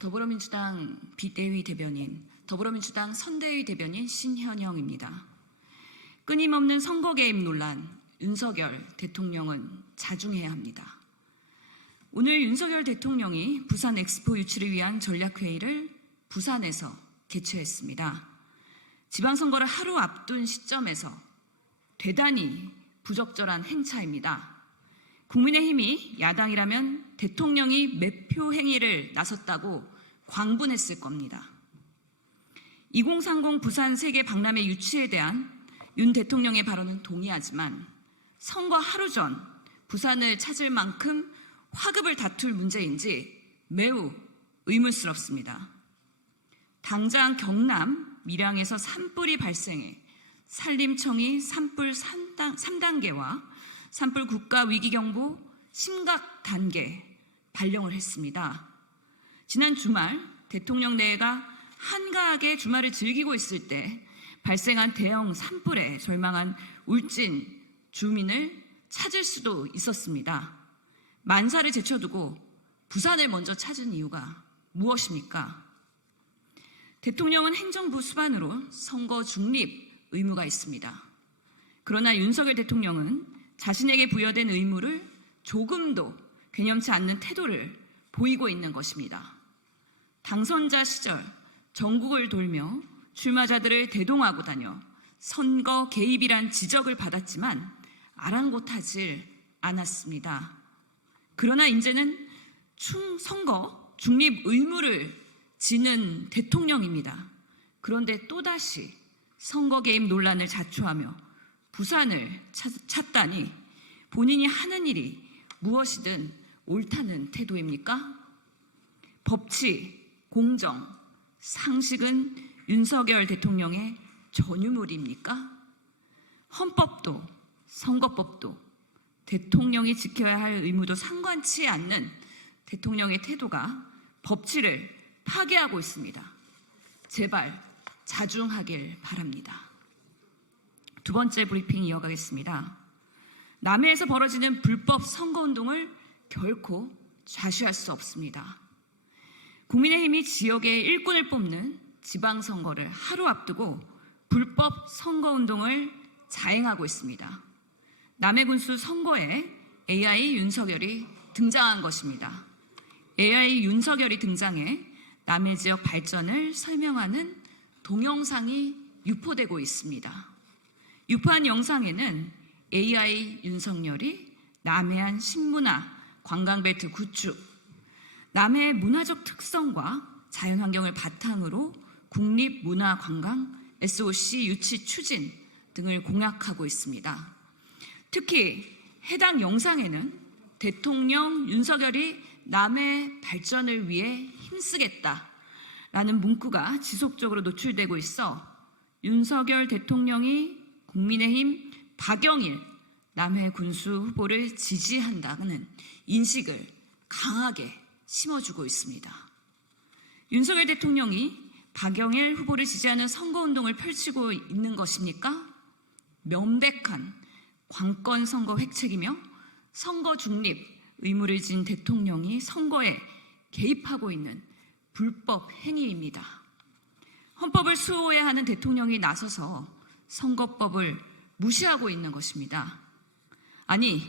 더불어민주당 비대위 대변인, 더불어민주당 선대위 대변인 신현영입니다. 끊임없는 선거 개입 논란, 윤석열 대통령은 자중해야 합니다. 오늘 윤석열 대통령이 부산 엑스포 유치를 위한 전략회의를 부산에서 개최했습니다. 지방선거를 하루 앞둔 시점에서 대단히 부적절한 행차입니다. 국민의힘이 야당이라면 대통령이 매표 행위를 나섰다고 광분했을 겁니다. 2030 부산 세계 박람회 유치에 대한 윤 대통령의 발언은 동의하지만 선거 하루 전 부산을 찾을 만큼 화급을 다툴 문제인지 매우 의문스럽습니다. 당장 경남 밀양에서 산불이 발생해 산림청이 산불 3단계와 산불 국가위기경보 심각 단계 발령을 했습니다. 지난 주말 대통령 내외가 한가하게 주말을 즐기고 있을 때 발생한 대형 산불에 절망한 울진 주민을 찾을 수도 있었습니다. 만사를 제쳐두고 부산을 먼저 찾은 이유가 무엇입니까? 대통령은 행정부 수반으로 선거 중립 의무가 있습니다. 그러나 윤석열 대통령은 자신에게 부여된 의무를 조금도 개념치 않는 태도를 보이고 있는 것입니다. 당선자 시절 전국을 돌며 출마자들을 대동하고 다녀 선거 개입이란 지적을 받았지만 아랑곳하지 않았습니다. 그러나 이제는 선거 중립 의무를 지는 대통령입니다. 그런데 또다시 선거 개입 논란을 자초하며 부산을 찾다니 본인이 하는 일이 무엇이든 옳다는 태도입니까? 법치, 공정, 상식은 윤석열 대통령의 전유물입니까? 헌법도 선거법도 대통령이 지켜야 할 의무도 상관치 않는 대통령의 태도가 법치를 파괴하고 있습니다. 제발 자중하길 바랍니다. 두 번째 브리핑 이어가겠습니다. 남해에서 벌어지는 불법 선거운동을 결코 좌시할 수 없습니다. 국민의힘이 지역의 일꾼을 뽑는 지방선거를 하루 앞두고 불법 선거운동을 자행하고 있습니다. 남해군수 선거에 AI 윤석열이 등장한 것입니다. AI 윤석열이 등장해 남해 지역 발전을 설명하는 동영상이 유포되고 있습니다. 유포한 영상에는 AI 윤석열이 남해안 신문화 관광벨트 구축, 남해의 문화적 특성과 자연환경을 바탕으로 국립문화관광 SOC 유치 추진 등을 공약하고 있습니다. 특히 해당 영상에는 대통령 윤석열이 남해 발전을 위해 힘쓰겠다라는 문구가 지속적으로 노출되고 있어 윤석열 대통령이 국민의힘 박영일 남해 군수 후보를 지지한다는 인식을 강하게 심어주고 있습니다. 윤석열 대통령이 박영일 후보를 지지하는 선거운동을 펼치고 있는 것입니까? 명백한 관권 선거 획책이며 선거 중립 의무를 진 대통령이 선거에 개입하고 있는 불법 행위입니다. 헌법을 수호해야 하는 대통령이 나서서 선거법을 무시하고 있는 것입니다. 아니,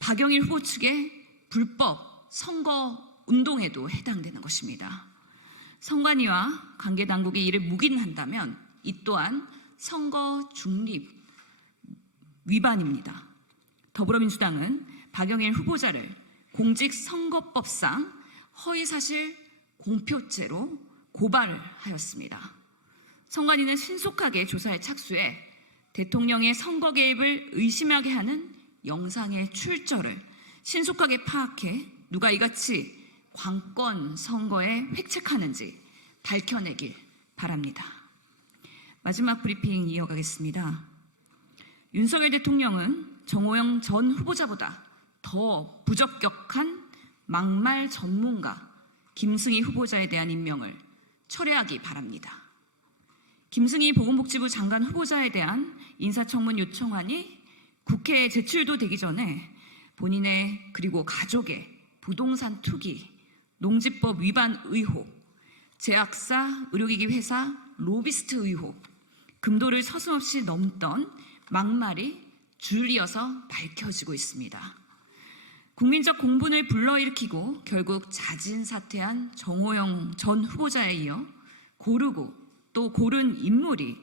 박영일 후보 측의 불법 선거운동에도 해당되는 것입니다. 선관위와 관계당국이 이를 묵인한다면 이 또한 선거 중립 위반입니다. 더불어민주당은 박영일 후보자를 공직선거법상 허위사실 공표죄로 고발을 하였습니다. 선관위는 신속하게 조사에 착수해 대통령의 선거 개입을 의심하게 하는 영상의 출처를 신속하게 파악해 누가 이같이 관권 선거에 획책하는지 밝혀내길 바랍니다. 마지막 브리핑 이어가겠습니다. 윤석열 대통령은 정호영 전 후보자보다 더 부적격한 막말 전문가 김승희 후보자에 대한 임명을 철회하기 바랍니다. 김승희 보건복지부 장관 후보자에 대한 인사청문 요청안이 국회에 제출도 되기 전에 본인의 그리고 가족의 부동산 투기, 농지법 위반 의혹, 제약사, 의료기기 회사, 로비스트 의혹, 금도를 서슴없이 넘던 막말이 줄이어서 밝혀지고 있습니다. 국민적 공분을 불러일으키고 결국 자진 사퇴한 정호영 전 후보자에 이어 고르고 또 고른 인물이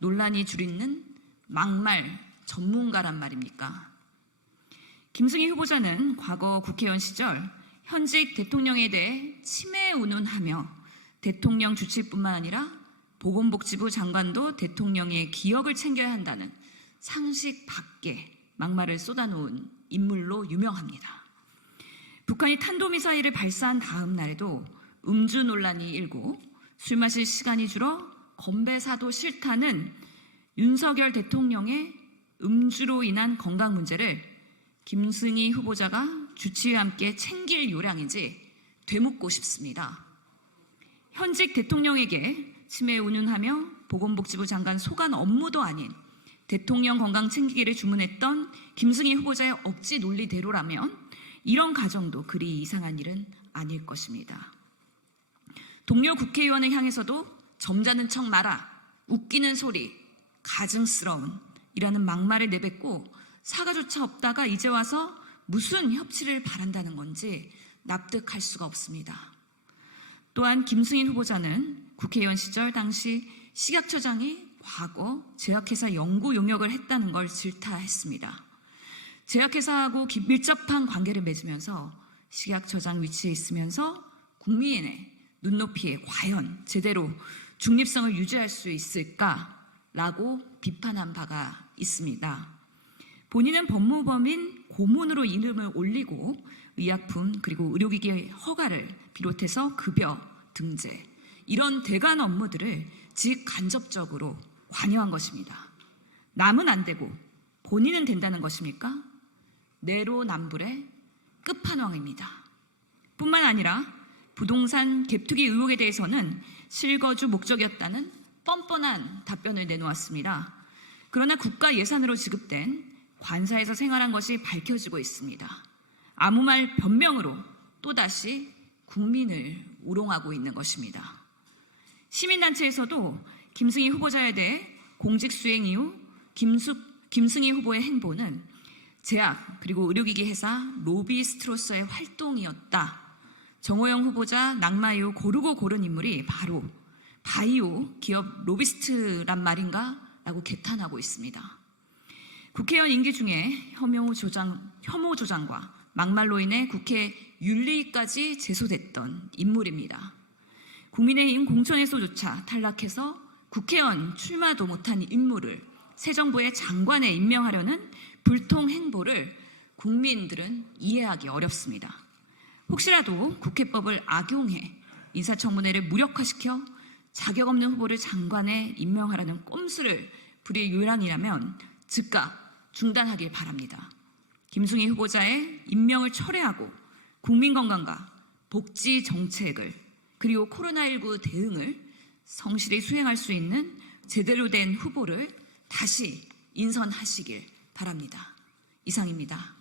논란이 줄이는 막말 전문가란 말입니까? 김승희 후보자는 과거 국회의원 시절 현직 대통령에 대해 치매 운운하며 대통령 주치뿐만 아니라 보건복지부 장관도 대통령의 기억을 챙겨야 한다는 상식 밖의 막말을 쏟아놓은 인물로 유명합니다. 북한이 탄도미사일을 발사한 다음 날에도 음주 논란이 일고 술 마실 시간이 줄어 건배사도 싫다는 윤석열 대통령의 음주로 인한 건강 문제를 김승희 후보자가 주치와 함께 챙길 요량인지 되묻고 싶습니다. 현직 대통령에게 치매 운운하며 보건복지부 장관 소관 업무도 아닌 대통령 건강 챙기기를 주문했던 김승희 후보자의 억지 논리대로라면 이런 가정도 그리 이상한 일은 아닐 것입니다. 동료 국회의원을 향해서도 점잖은 척 마라, 웃기는 소리, 가증스러운 이라는 막말을 내뱉고 사과조차 없다가 이제 와서 무슨 협치를 바란다는 건지 납득할 수가 없습니다. 또한 김승인 후보자는 국회의원 시절 당시 식약처장이 과거 제약회사 연구 용역을 했다는 걸 질타했습니다. 제약회사하고 밀접한 관계를 맺으면서 식약처장 위치에 있으면서 국민의 눈높이에 과연 제대로 중립성을 유지할 수 있을까라고 비판한 바가 있습니다. 본인은 법무법인 고문으로 이름을 올리고 의약품 그리고 의료기기 허가를 비롯해서 급여, 등재 이런 대관 업무들을 직간접적으로 관여한 것입니다. 남은 안 되고 본인은 된다는 것입니까? 내로남불의 끝판왕입니다. 뿐만 아니라 부동산 갭투기 의혹에 대해서는 실거주 목적이었다는 뻔뻔한 답변을 내놓았습니다. 그러나 국가 예산으로 지급된 관사에서 생활한 것이 밝혀지고 있습니다. 아무 말 변명으로 또다시 국민을 우롱하고 있는 것입니다. 시민단체에서도 김승희 후보자에 대해 공직수행 이후 김승희 후보의 행보는 제약 그리고 의료기기 회사 로비스트로서의 활동이었다. 정호영 후보자 낙마 이후 고르고 고른 인물이 바로 바이오 기업 로비스트란 말인가? 라고 개탄하고 있습니다. 국회의원 임기 중에 혐오 조장과 막말로 인해 국회 윤리까지 제소됐던 인물입니다. 국민의힘 공천에서조차 탈락해서 국회의원 출마도 못한 인물을 새 정부의 장관에 임명하려는 불통 행보를 국민들은 이해하기 어렵습니다. 혹시라도 국회법을 악용해 인사청문회를 무력화시켜 자격 없는 후보를 장관에 임명하라는 꼼수를 부릴 요량이라면 즉각 중단하길 바랍니다. 김승희 후보자의 임명을 철회하고 국민건강과 복지 정책을 그리고 코로나19 대응을 성실히 수행할 수 있는 제대로 된 후보를 다시 인선하시길 바랍니다. 이상입니다.